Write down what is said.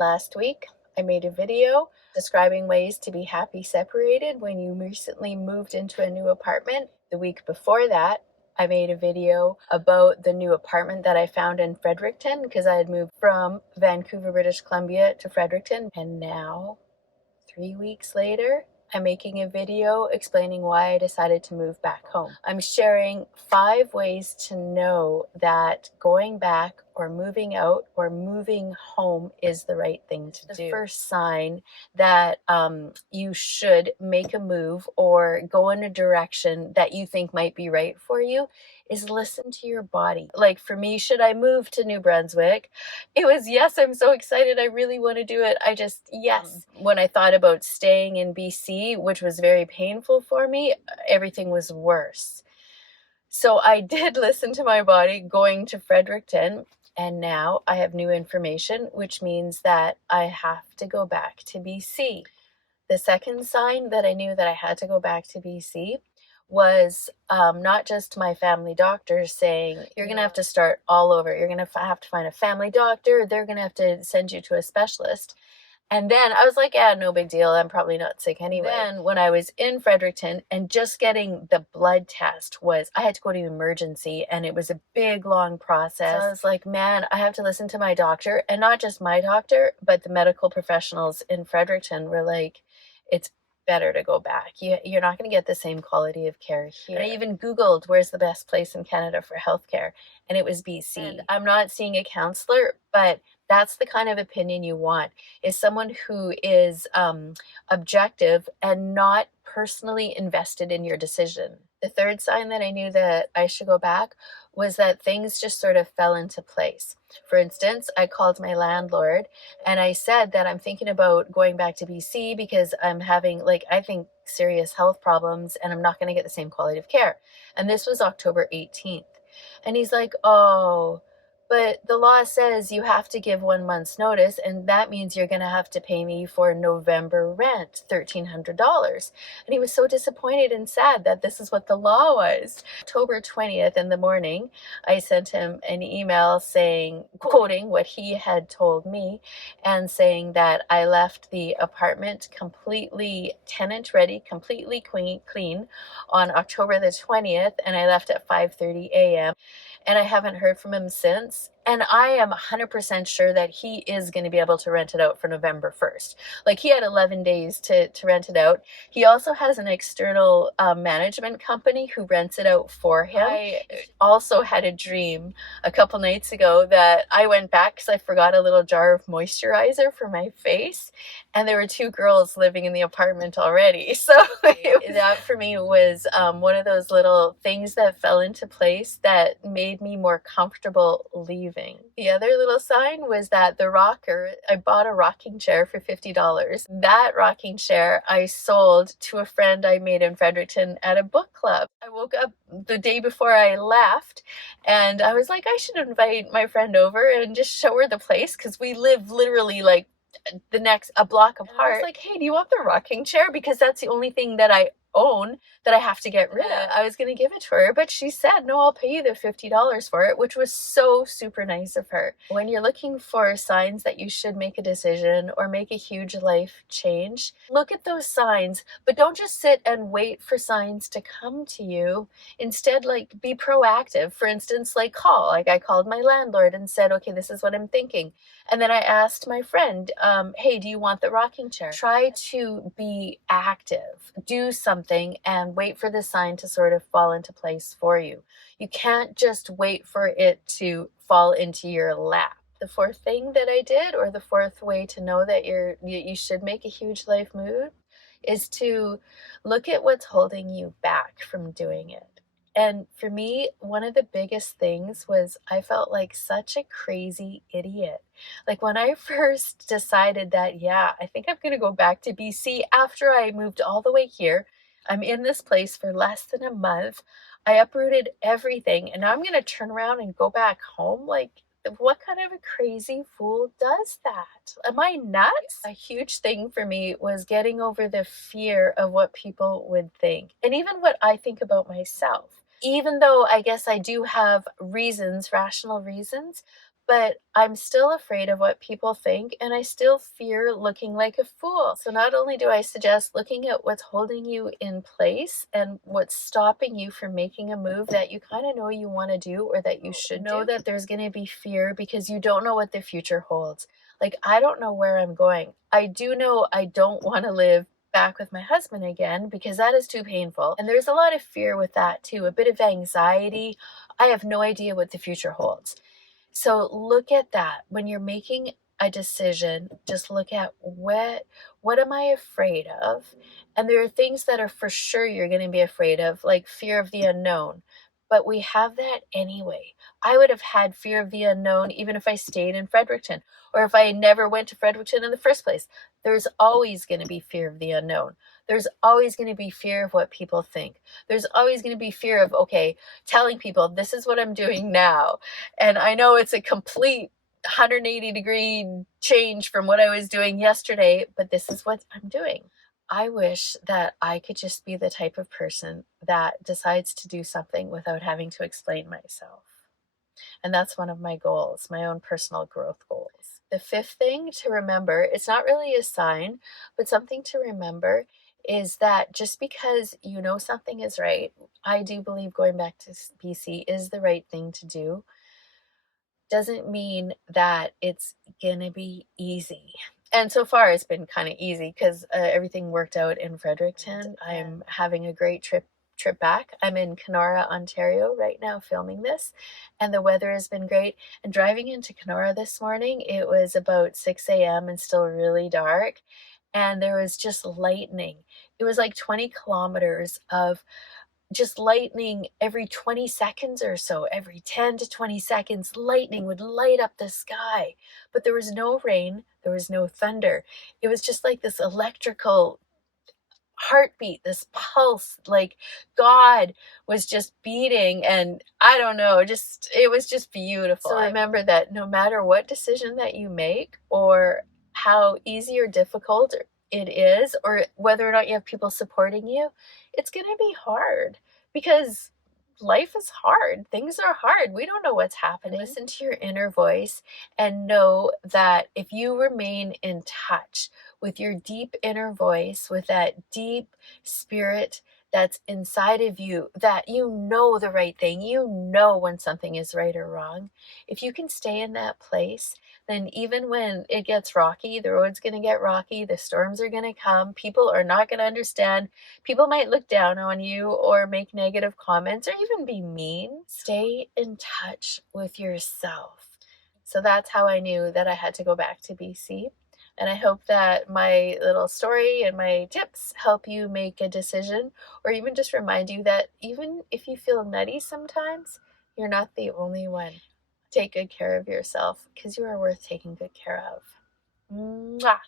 Last week, I made a video describing ways to be happy separated when you recently moved into a new apartment. The week before that, I made a video about the new apartment that I found in Fredericton because I had moved from Vancouver, British Columbia to Fredericton. And now, 3 weeks later, I'm making a video explaining why I decided to move back home. I'm sharing 5 ways to know that going back or moving out or moving home is the right thing to do. The first sign that you should make a move or go in a direction that you think might be right for you is listen to your body. Like for me, should I move to New Brunswick? It was yes, I'm so excited. I really want to do it. Yes. When I thought about staying in BC, which was very painful for me, everything was worse. So I did listen to my body going to Fredericton, and now I have new information, which means that I have to go back to BC. The second sign that I knew that I had to go back to BC was not just my family doctor saying, you're going to have to start all over. You're going to have to find a family doctor. They're going to have to send you to a specialist. And then I was like, yeah, no big deal. I'm probably not sick anyway. Then when I was in Fredericton and just getting the blood test I had to go to emergency and it was a big, long process. So I was like, man, I have to listen to my doctor, and not just my doctor, but the medical professionals in Fredericton were like, it's better to go back. You're not going to get the same quality of care here. And I even Googled where's the best place in Canada for healthcare, and it was BC. And I'm not seeing a counselor, but that's the kind of opinion you want, is someone who is objective and not personally invested in your decision. The third sign that I knew that I should go back was that things just sort of fell into place. For instance, I called my landlord and I said that I'm thinking about going back to BC because I'm having, I think, serious health problems and I'm not going to get the same quality of care. And this was October 18th. And he's like, oh, but the law says you have to give 1 month's notice, and that means you're going to have to pay me for November rent, $1,300. And he was so disappointed and sad that this is what the law was. October 20th in the morning, I sent him an email quoting what he had told me, and saying that I left the apartment completely tenant ready, completely clean on October the 20th, and I left at 5:30 a.m. And I haven't heard from him since. And I am 100% sure that he is going to be able to rent it out for November 1st. He had 11 days to rent it out. He also has an external management company who rents it out for him. I also had a dream a couple nights ago that I went back because I forgot a little jar of moisturizer for my face. And there were 2 girls living in the apartment already. So that for me was one of those little things that fell into place that made me more comfortable leaving. The other little sign was that I bought a rocking chair for $50. That rocking chair I sold to a friend I made in Fredericton at a book club. I woke up the day before I left and I was like, I should invite my friend over and just show her the place because we live literally a block apart. I was like, hey, do you want the rocking chair? Because that's the only thing that I own that I have to get rid of. I was going to give it to her, but she said, no, I'll pay you the $50 for it, which was so super nice of her. When you're looking for signs that you should make a decision or make a huge life change, look at those signs, but don't just sit and wait for signs to come to you. Instead, be proactive. For instance, call. I called my landlord and said, okay, this is what I'm thinking. And then I asked my friend, hey, do you want the rocking chair? Try to be active, do something, and wait for the sign to sort of fall into place for you. You can't just wait for it to fall into your lap. The fourth thing that I did, or the fourth way to know that you should make a huge life move, is to look at what's holding you back from doing it. And for me, one of the biggest things was I felt like such a crazy idiot. When I first decided that, yeah, I think I'm going to go back to BC after I moved all the way here. I'm in this place for less than a month. I uprooted everything and now I'm going to turn around and go back home. What kind of a crazy fool does that? Am I nuts? A huge thing for me was getting over the fear of what people would think, and even what I think about myself. Even though I guess I do have reasons, rational reasons, but I'm still afraid of what people think, and I still fear looking like a fool. So not only do I suggest looking at what's holding you in place and what's stopping you from making a move that you kind of know you want to do or that you should know, that there's going to be fear because you don't know what the future holds. Like, I don't know where I'm going. I do know I don't want to live back with my husband again because that is too painful. And there's a lot of fear with that too, a bit of anxiety. I have no idea what the future holds. So look at that. When you're making a decision, just look at what am I afraid of? And there are things that are for sure you're going to be afraid of, like fear of the unknown. But we have that anyway. I would have had fear of the unknown even if I stayed in Fredericton or if I never went to Fredericton in the first place. There's always going to be fear of the unknown. There's always going to be fear of what people think. There's always going to be fear of, okay, telling people this is what I'm doing now. And I know it's a complete 180-degree change from what I was doing yesterday, but this is what I'm doing. I wish that I could just be the type of person that decides to do something without having to explain myself. And that's one of my goals, my own personal growth goals. The fifth thing to remember, it's not really a sign, but something to remember is that just because you know something is right, I do believe going back to BC is the right thing to do, doesn't mean that it's gonna be easy. And so far, it's been kind of easy because everything worked out in Fredericton. I'm having a great trip back. I'm in Kenora, Ontario right now filming this, and the weather has been great. And driving into Kenora this morning, it was about 6 a.m. and still really dark, and there was just lightning. It was like 20 kilometers of just lightning every 20 seconds or so. Every 10 to 20 seconds, lightning would light up the sky. But there was no rain, there was no thunder. It was just like this electrical heartbeat, this pulse, like God was just beating. And I don't know, just it was just beautiful. So remember that no matter what decision that you make, or how easy or difficult it is, or whether or not you have people supporting you, it's going to be hard because life is hard. Things are hard. We don't know what's happening. Listen to your inner voice and know that if you remain in touch with your deep inner voice, with that deep spirit that's inside of you, that you know the right thing, you know when something is right or wrong. If you can stay in that place, then even when it gets rocky, the road's going to get rocky, the storms are going to come, people are not going to understand, people might look down on you or make negative comments or even be mean. Stay in touch with yourself. So that's how I knew that I had to go back to BC. And I hope that my little story and my tips help you make a decision, or even just remind you that even if you feel nutty sometimes, you're not the only one. Take good care of yourself because you are worth taking good care of. Mwah!